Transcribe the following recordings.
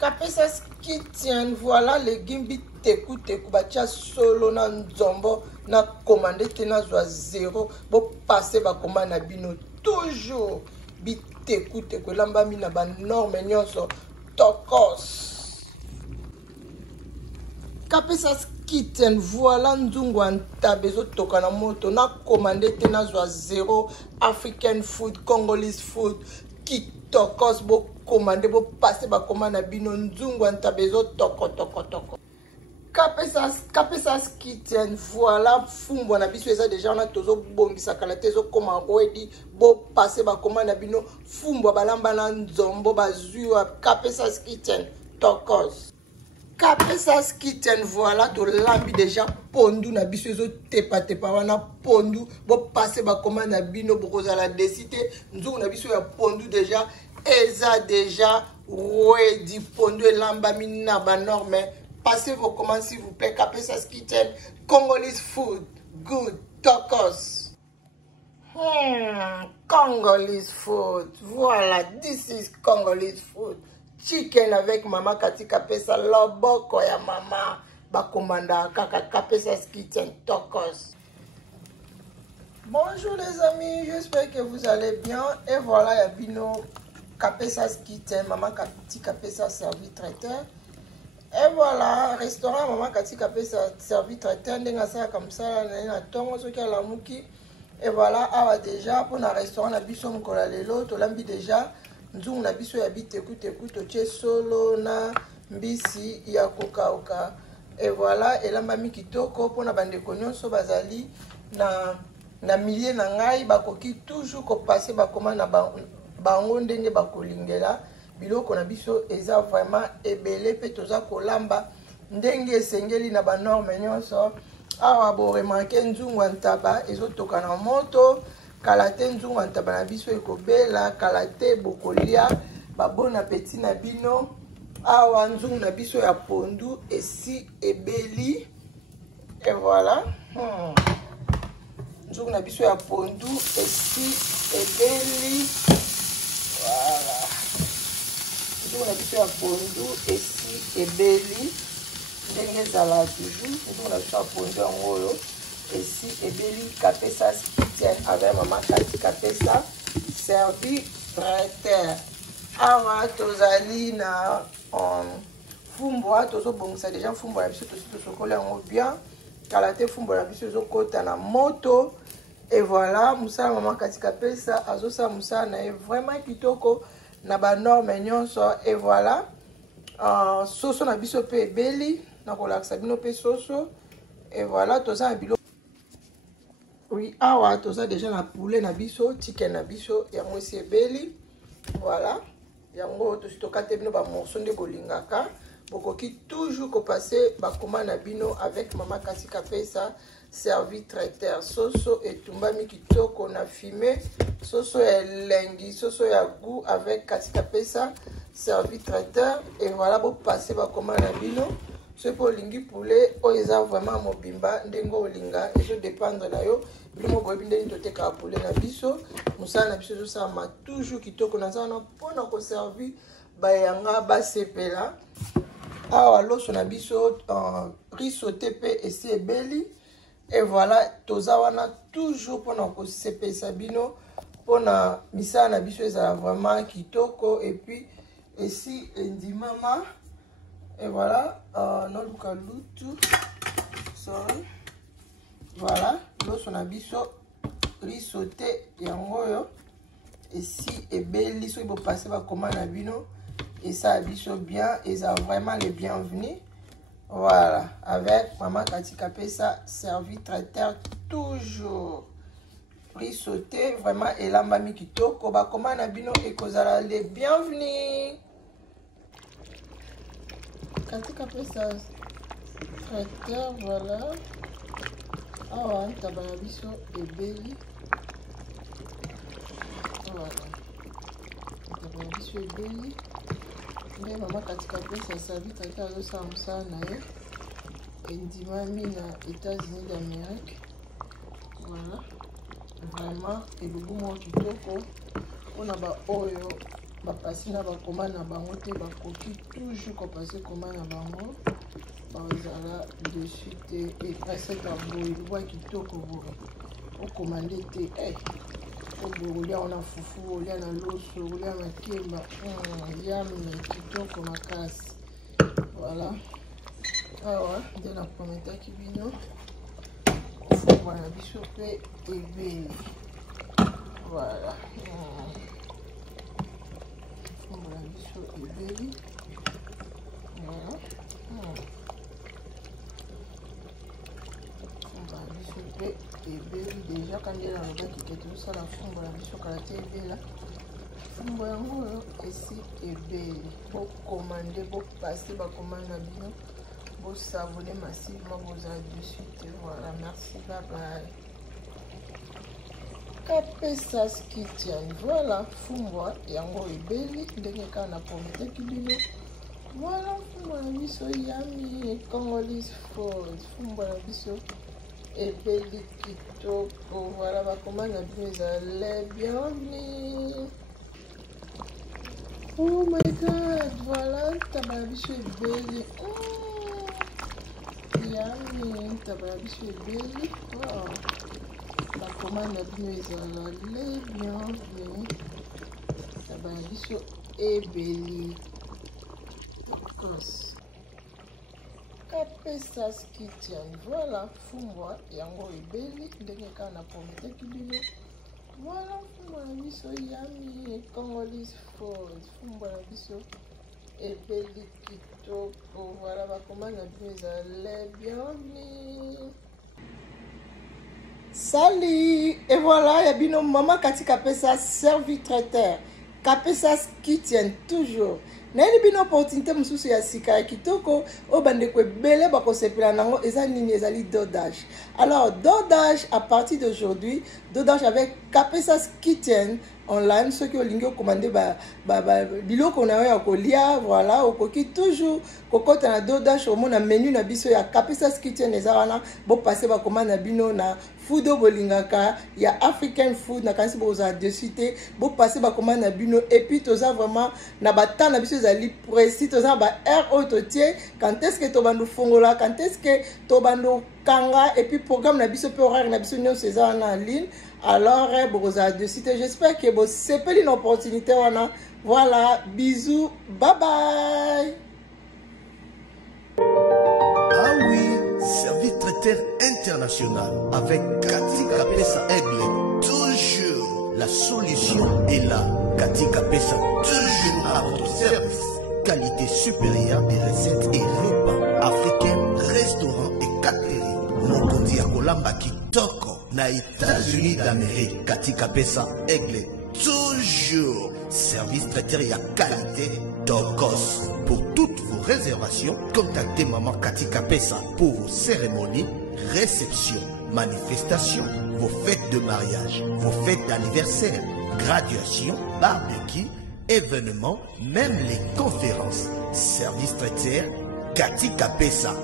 Kapesa Kitchen, voilà les gimbi teku teku batia solo na nzombo na commandé te na zwa zéro bo passer ba commande na bino toujours biteku teku lambami na ba norme nyonso tokos. Kapesa Kitchen, voilà nzungu antabezo toka na moto na commandé te na zwa zéro African food, Congolese food, kitokos bo commandé bo passer ba commande na bino nzungu antabezo toko. Kapesa Kitchen, voilà fumbo na biso eza déjà na tozo bongisa kala tezo koma ready bo passer ba commande na bino fumbo balamba na nzombo bazua Kapesa Kitchen tokos. Kapesa Kitchen, voilà to lambi déjà pondu na biso ezo tepa wana pondu bo passer ba commande na bino bokoza la décider nzungu na biso ya pondu déjà eza déjà ready pondu elamba mina ba norme. Passez vos commandes s'il vous plaît. Kapesa Kitchen, Congolese food, good, tokos. Congolese food, voilà, this is Congolese food. Chicken avec Mama Kati Kapesa, loboko ya mama, bakomanda kaka Kapesa Kitchen, tokos. Bonjour les amis, j'espère que vous allez bien. Et voilà, Yabino Kapesa Kitchen, Mama Kati Kapesa servi traiteur. Et voilà, restaurant Mama Kati Kapesa servi traiteur, ndenga ça comme ça, na tongo soki ala muki. Et voilà, awa déjà pour na restaurant na biso mkola lelo, to lambi déjà nzungu na biso ya biteku teku to tie solo na mbisi ya kokauka. Et voilà, elamba mi kitoko pour na bandeko nyonso bazali na milieu na ngai bakoki toujours ko passer ba commande na bango ndenge bakolingela. Biloko na biso eza vraiment ebele pe toza kolamba ndenge esengeli na ba norme nyonso. Awa bo remarquer nzungu antaba ezotoka na moto kalate nzungu antaba na biso ekobela kalate bokolia ba bon appétit na bino. Awa nzungu na biso ya pondu esi ebeli. Et voilà, nzungu na biso ya pondu esi ebeli. Voilà, nzungu na biso ya pondu esi ebeli ndenge ezala toujours. Nzungu na biso ya pondu yango oyo esi ebeli. Kapesa Kitchen avec Mama Kati Kapesa servi traiteur. Awa tozali na fumbo tozobongisa déjà fumbo na biso tosokola yango bien kalate fumbo na biso ezokota na moto. Et voilà, musala Mama Kati Kapesa azosala musala na ye vraiment kitoko na ba norme nyonso. Et voilà, soso na biso pe ebeli na kolakisa bino pe soso. Et voilà, toza na bilo. Oui, awa toza déjà na poulet na biso, chicken na biso yango esi ebeli. Voilà, yango tositoka te bino ba morceau nde bolingaka. Bokoki toujours ko passer ba commande na bino avec Mama Kati Kapesa servi traiteur. Soso etumbami kitoko na fumé, soso ya lengi, soso ya goût avec Kati Kapesa servi traiteur. Et voilà, bo passer ba commande na bino. Ce pour lingi poulet o eza vraiment mobimba ndengo olinga ezo dépendre na yo bino boyebi ndeni toteka poulet na biso musala na biso ezosala toujours kitoko na za na mpona koservi bayanga basepela. Awa loso na biso riz sauté pe esi ebeli. Et voilà, toza wana toujours mpona kosepelisa bino mpona misala na biso ezala vraiment kitoko. Et puis esi endimama. Et voilà, noluka lutu, sorry. Voilà, loso na biso riz sauté yango yo esi ebeli so bo passer ba commande na bino et ça biso bien et ça vraiment les bienvenus. Voilà, avec Mama Kati Kapesa servi traiteur toujours riz sauté vraiment elamba mi kitoko ba commande na bino et kozala les bienvenus. Kati Kapesa traiteur, voilà. Awa ntaba na biso ebeli. Voilà, ntaba na biso ebeli. Nde Mama Kati Kapesa servi traiteur azosala mosala na ye endimami na États-Unis d'Amérique. Voilà, vraiment elubu moko kitoko mpona ba oyo bapasi na bakoma na bango te bakoki toujours kopase koma na bango bazala dessus te epaseka boye bwa kitoko boye okomande te oboye olia na fufu olia na loso olia makemba yame kitoko makasi voilà awa nde na prometaki bino kofungwa na biso mpe ebele voilà fungwa na biso ebele voilà fungwa na biso mpe ebele deja kandi nalobaki ke tozosala fungwa na biso kala te ebela fungwa yango oyo esi ebele bokomande bopase bakomande na bino bosavone massivement bozala dessus te voilà merci bye bye Kapesas Kitchen voilà fungwa yango ebeli ndenge kaka na prometaki bino voilà fungwa na biso yami Congolese food fungwa na biso ebeli kitoko voilà bakomande na bino ezala bienvenue. Oh my god voilà taba na biso ebeli yami taba na biso ebeli la commande na bino ezala le bienvenue taba na biso ebeli tokos Kapesas Kitchen voilà fungwa yango ebeli ndenge kaka na prometaki bino voilà fungwa na biso yami Congolese food fungwa na biso ebeli kitoko voilà bakomande na bino ezala le bienvenue. Salut et voilà ya bino maman Kati Kapesas servi traiteur Kapesas Kitchen toujours nayebi bino opportunité mosusu ya sika ya kitoko oyo bandeko ebele bakosepela nango eza nini ezali dodage. Alors dodage à partir d'aujourd'hui dodage avec Kapesas Kitchen online ceux qui olingi okomande biloko na yo ya kolia voilà okoki toujours kokota na dodage omona menu na biso ya Kapesas Kitchen eza wana bopase bakomande na bino na food oyo bolingaka ya African food na kanisi bozala dessus te bopase bakomande na bino et puis toza vraiment na batan na biso ezali précis toza ba heure oyo totie quand est-ce que tobando fongola quand est-ce que tobando kanga et puis programme na biso pe horaire na biso nyonso eza wana en ligne. Alors bozala dessus te j'espère que vous sepeli une opportunité wana voilà bisous bye bye. Ah oui, service traiteur international avec Kati Kapesa Aigle. Toujours la solution est là. Kati Kapesa, toujours à votre service. Qualité supérieure des recettes et repas africains, restaurants et catering. Mokondi ya kolamba kitoko na États-Unis d'Amérique. Kati Kapesa Aigle. Toujours service traiteur et à qualité Tokos. Pour toutes vos réservations, contactez Maman Kati Kapesa pour vos cérémonies, réceptions, manifestations, vos fêtes de mariage, vos fêtes d'anniversaire, graduation, barbecue, événements, même les conférences. Service traiteur Kati Kapesa.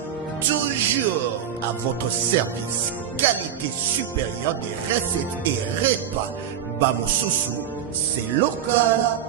Toujours à votre service. Qualité supérieure des recettes et repas. Bamosusu, c'est local.